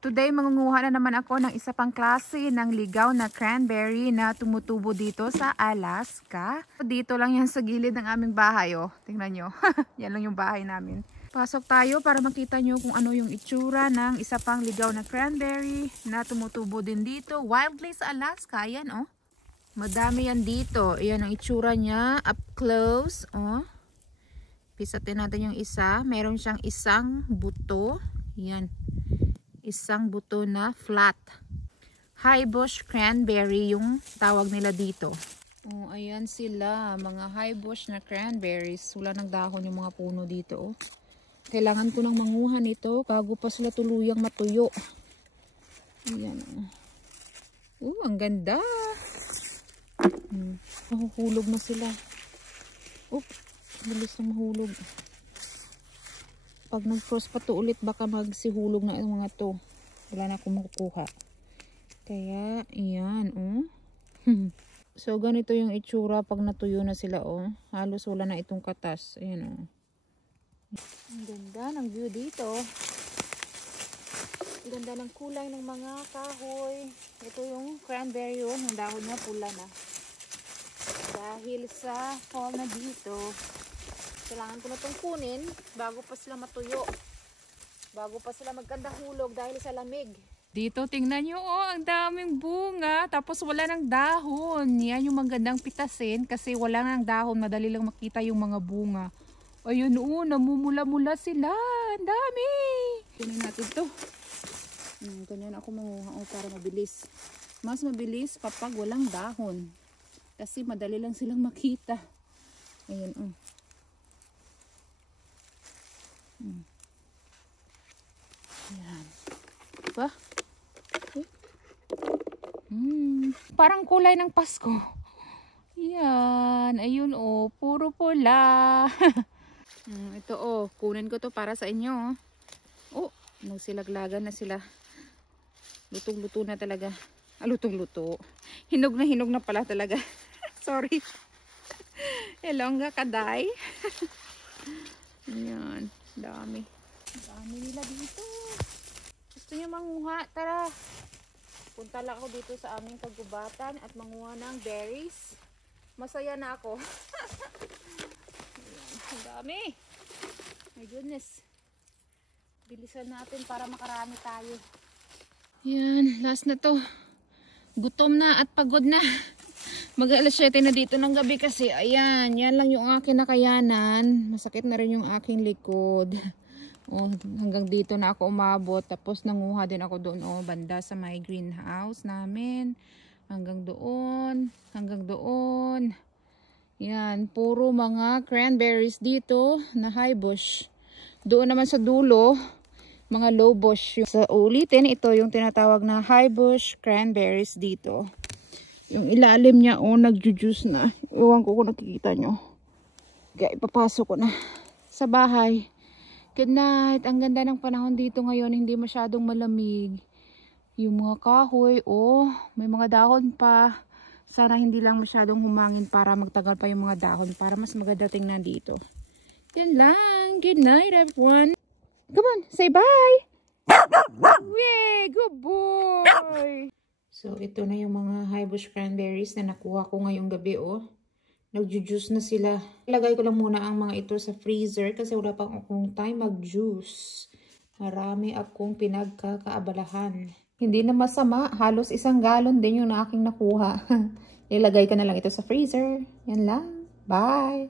Today, mangunguha na naman ako ng isa pang klase ng ligaw na cranberry na tumutubo dito sa Alaska. Dito lang yan sa gilid ng aming bahay, oh. Tingnan nyo. Yan lang yung bahay namin. Pasok tayo para makita nyo kung ano yung itsura ng isa pang ligaw na cranberry na tumutubo din dito. Wildly sa Alaska. Ayan, oh. Madami yan dito. Ayan ang itsura niya. Up close, oh. Pisatin natin yung isa. Meron siyang isang buto. Ayan. Isang buto na flat. High bush cranberry yung tawag nila dito. Oh, ayan sila. Mga high bush na cranberries. Wala ng dahon yung mga puno dito. Oh. Kailangan ko nang manguha nito bago pa sila tuluyang matuyo. Ayan. Oh, ang ganda. Mahuhulog na sila. Oh, bilis na mahulog. Pag nag-frost pa to ulit, baka magsihulog na yung mga to. Wala na akong makukuha. Kaya, ayan, oh. So, ganito yung itsura pag natuyo na sila, oh. Halos wala na itong katas. Ayan, oh. Ang ganda ng view dito. Ang ganda ng kulay ng mga kahoy. Ito yung cranberry, oh. Ang dahon niya pula na. Dahil sa fall na dito, kailangan ko na itong kunin bago pa sila matuyo. Bago pa sila magkanda hulog dahil sa lamig. Dito tingnan nyo, oh, ang daming bunga. Tapos wala ng dahon. Yan yung magandang pitasin kasi wala ng dahon. Madali lang makita yung mga bunga. Ayun, oh, namumula-mula sila. Ang dami. Kunin natin ito. Ganyan ako manguha, oh, para mabilis. Mas mabilis kapag walang dahon. Kasi madali lang silang makita. Ayun, oh. Ayan. Diba? Parang kulay ng Pasko. Ayan. Ayun, oh. Puro pula. Ito, oh. Kunin ko to para sa inyo. Oh, nagsilaglagan na sila. Lutong-luto na talaga. Lutong-luto. Hinog na pala talaga. Sorry. Elongga kaday. Ayan. Dami. Dami nila dito. Gusto niyo manguha? Tara. Punta lang ako dito sa aming kagubatan at manguha ng berries. Masaya na ako. Ayan. Ang dami. My goodness. Bilisan natin para makarami tayo. Ayan. Last na to. Gutom na at pagod na. Mag-alas 7 na dito ng gabi kasi ayan, yan lang yung aking nakayanan. Masakit na rin yung aking likod. Oh, hanggang dito na ako umabot. Tapos nanguha din ako doon, oh, banda sa my greenhouse namin. Hanggang doon, hanggang doon. Yan, puro mga cranberries dito na high bush. Doon naman sa dulo, mga low bush. Sa ulitin, ito yung tinatawag na high bush cranberries dito. Yung ilalim niya, oh, nagjujuice na. Iwan ko kung nakikita nyo. Kaya ipapasok ko na sa bahay. Good night. Ang ganda ng panahon dito ngayon. Hindi masyadong malamig. Yung mga kahoy, oh, may mga dahon pa. Sana hindi lang masyadong humangin para magtagal pa yung mga dahon. Para mas maganda tingnan dito. Yan lang. Good night, everyone. Come on, say bye. Yay, good boy. So, ito na yung mga high bush cranberries na nakuha ko ngayong gabi, oh. Nagjujuice na sila. Ilagay ko lang muna ang mga ito sa freezer kasi wala pang akong time mag-juice. Marami akong pinagkakaabalahan. Hindi na masama. Halos 1 galon din yung na aking nakuha. Ilagay ko na lang ito sa freezer. Yan lang. Bye!